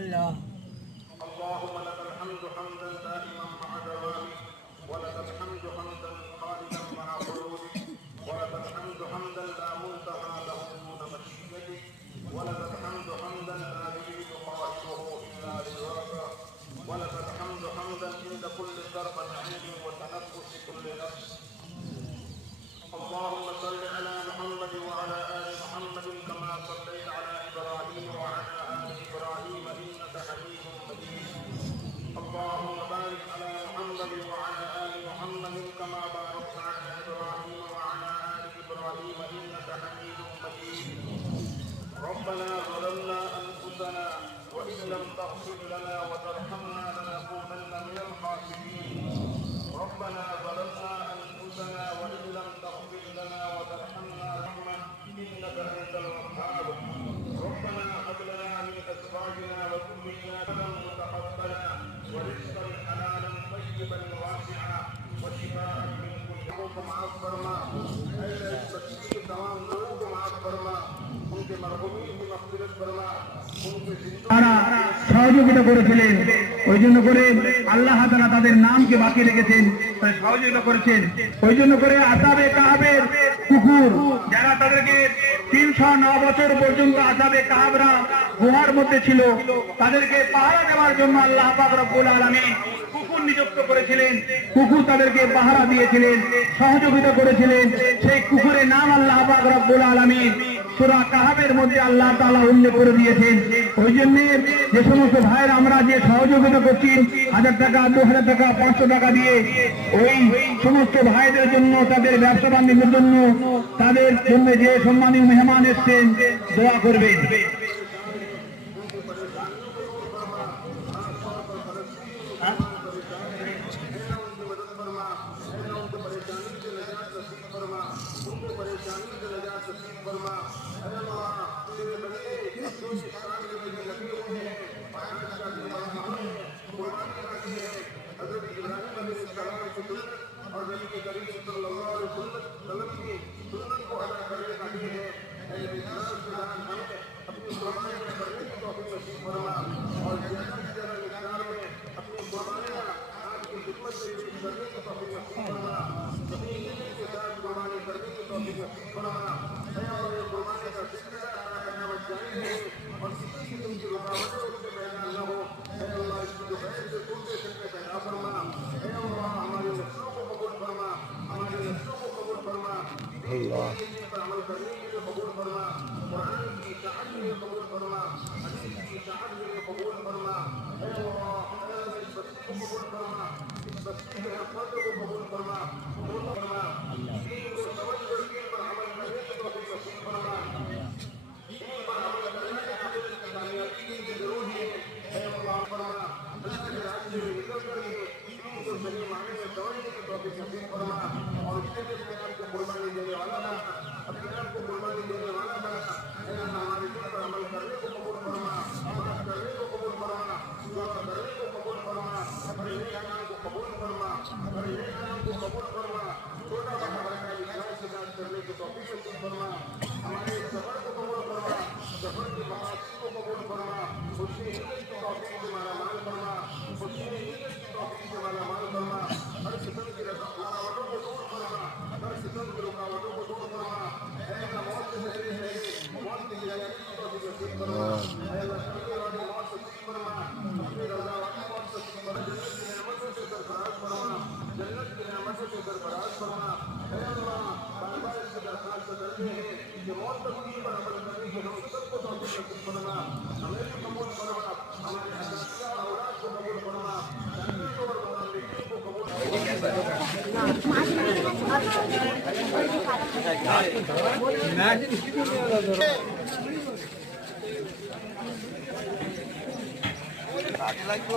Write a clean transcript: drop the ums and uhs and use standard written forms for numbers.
আল্লাহ। اللهم لك الحمد حمدا دائما مع دوامك ولك الحمد حمدا خالدا مع خلودك ولك الحمد حمدا لا منتهى له دون مشيئتك ولك الحمد حمدا لا يريد قائله الا رضاك ولك الحمد حمدا عند كل ضربة عين وتنفس كل نفس. اللهم صل على محمد وعلى ال محمد كما صليت على ابراهيم وعلى ال ابراهيم انك حميد مجيد. اللهم بارك على محمد وعلى ال محمد كما باركت على ابراهيم وعلى ال ابراهيم انك حميد مجيد. ربنا ظلمنا انفسنا وان لم تغفر لنا وترحمنا لنكونن من الخاسرين. ربنا ظلمنا انفسنا وان لم تغفر لنا وترحمنا رحمه انك انت الوهاب. ربنا هب لنا من ازواجنا وذرياتنا متقبلا ورزقا حلالا طيبا واسعا وشفاء من كل ضر. معاف فرما اے تمام لوگوں کو معاف فرما ان کے مرحومین کی مغفرت فرما ان کے তারা সহযোগিতা করেছিলেন, ওই জন্য করে আল্লাহ তাআলা তাদের নামকে বাকি রেখেছেন, সহযোগিতা করেছেন। ওই জন্য করে আসাবে কাহাবের কুকুর যারা তাদেরকে 309 বছর পর্যন্ত আসাবে কাহাবরা গুহার মধ্যে ছিল, তাদেরকে পাহারা দেওয়ার জন্য আল্লাহ পাক রব্বুল আলামিন কুকুর নিযুক্ত করেছিলেন। কুকুর তাদেরকে পাহারা দিয়েছিলেন, সহযোগিতা করেছিলেন। সেই কুকুরের নাম আল্লাহ পাক রব্বুল আলামিন সূরা কাহাবের মধ্যে আল্লাহ তাআলা উল্লেখ করে দিয়েছেন। ওই জন্য যে সমস্ত ভাইয়েরা আমরা যে সহযোগিতা করছি 1000 টাকা, 2000 টাকা, 500 টাকা দিয়ে, ওই সমস্ত ভাইদের জন্য, তাদের ব্যবসা বাণিজ্যের জন্য, তাদের জন্য যে সম্মানীয় মেহমান এসছেন, দোয়া করবেন। और नबी के करीम सल्लल्लाहु अलैहि वसल्लम की सुन्नत को अदा करने का दिन है। अपनी कुर्बानी करने की तौफीक नसीब फरमा और ज्यादा से ज्यादा मिक़दार में अपनी कुर्बानियां आपकी खिदमत में पेश करने की तौफीक नसीब फरमा। अपनी नीयत के साथ कुर्बानी करने की तौफीक नसीब फरमा। और ये कुर्बानी का सिलसिला अदा करना जारी रहे और किसी किस्म की रुकावटें उससे पैदा न हो। अल्लाह इसकी जो खैर से तुमसे सिलसिले पैदा फरमा। अल्लाह हमारे नस्लों को कबूल फरमा, हमारे नस्लों को कबूल फरमा, अल्लाह पर अमल करने के लिए कबूल फरमा, कुरान की इताअत के लिए कबूल फरमा, हदीस की इताअत के लिए कबूल फरमा। अल्लाह इस बस्ती को कबूल फरमा, इस बस्ती के हर फर्द को कबूल फरमा, कबूल फरमा। दीन को समझकर दीन पर अमल करने की तौफीक नसीब फरमा। दीन पर अमल करने के लिए कामयाबी की जरूरत है। अल्लाह फरमा अल्लाह के रास्ते में निकल करके तो सही मायने में दौड़ने की तौफीक नसीब फरमा और उसके लिए अपने आप को कुर्बानी देने वाला बना, अपने आप को कुर्बानी देने वाला बना। हमारे दिल पर अमल करने को कबूल फरमा, माफ करने को कबूल फरमा, दुआ करने को कबूल फरमा, अपने नेक अमाल को कबूल फरमा, अपने नेक अमाल को कबूल फरमा। छोटा बड़ा बड़ा इखलास के साथ करने की तौफीक नसीब फरमा। हमारे सफर को कबूल फरमा, सफर की मकासद को कबूल फरमा, उसकी नीयत की तौफीक से माला माल फरमा, उसकी नीयत की तौफीक से माला माल फरमा। हर सितम की रुकावटों को दूर फरमा, हर सितम की रुकावटों को दूर फरमा। ऐसा मौत से पहले मौत की तैयारी की तौफीक नसीब फरमा। ऐसा करने वाली मौत से नसीब फरमा, अपनी रज़ा वाली मौत से नसीब फरमा। जन्नत की नेमतों से सरफराज फरमा, जन्नत की नेमतों से सरफराज फरमा। ऐ अल्लाह बार बार इसकी दरख्वास्त करते हैं कि मौत तक पर अमल करने की हम सबको तौफीक नसीब फरमा। हमें भी कबूल फरमा, हमारे असातिज़ा और औलाद को कबूल फरमा, जानियों और मुनाफिकीन को कबूल फरमा। লাগবে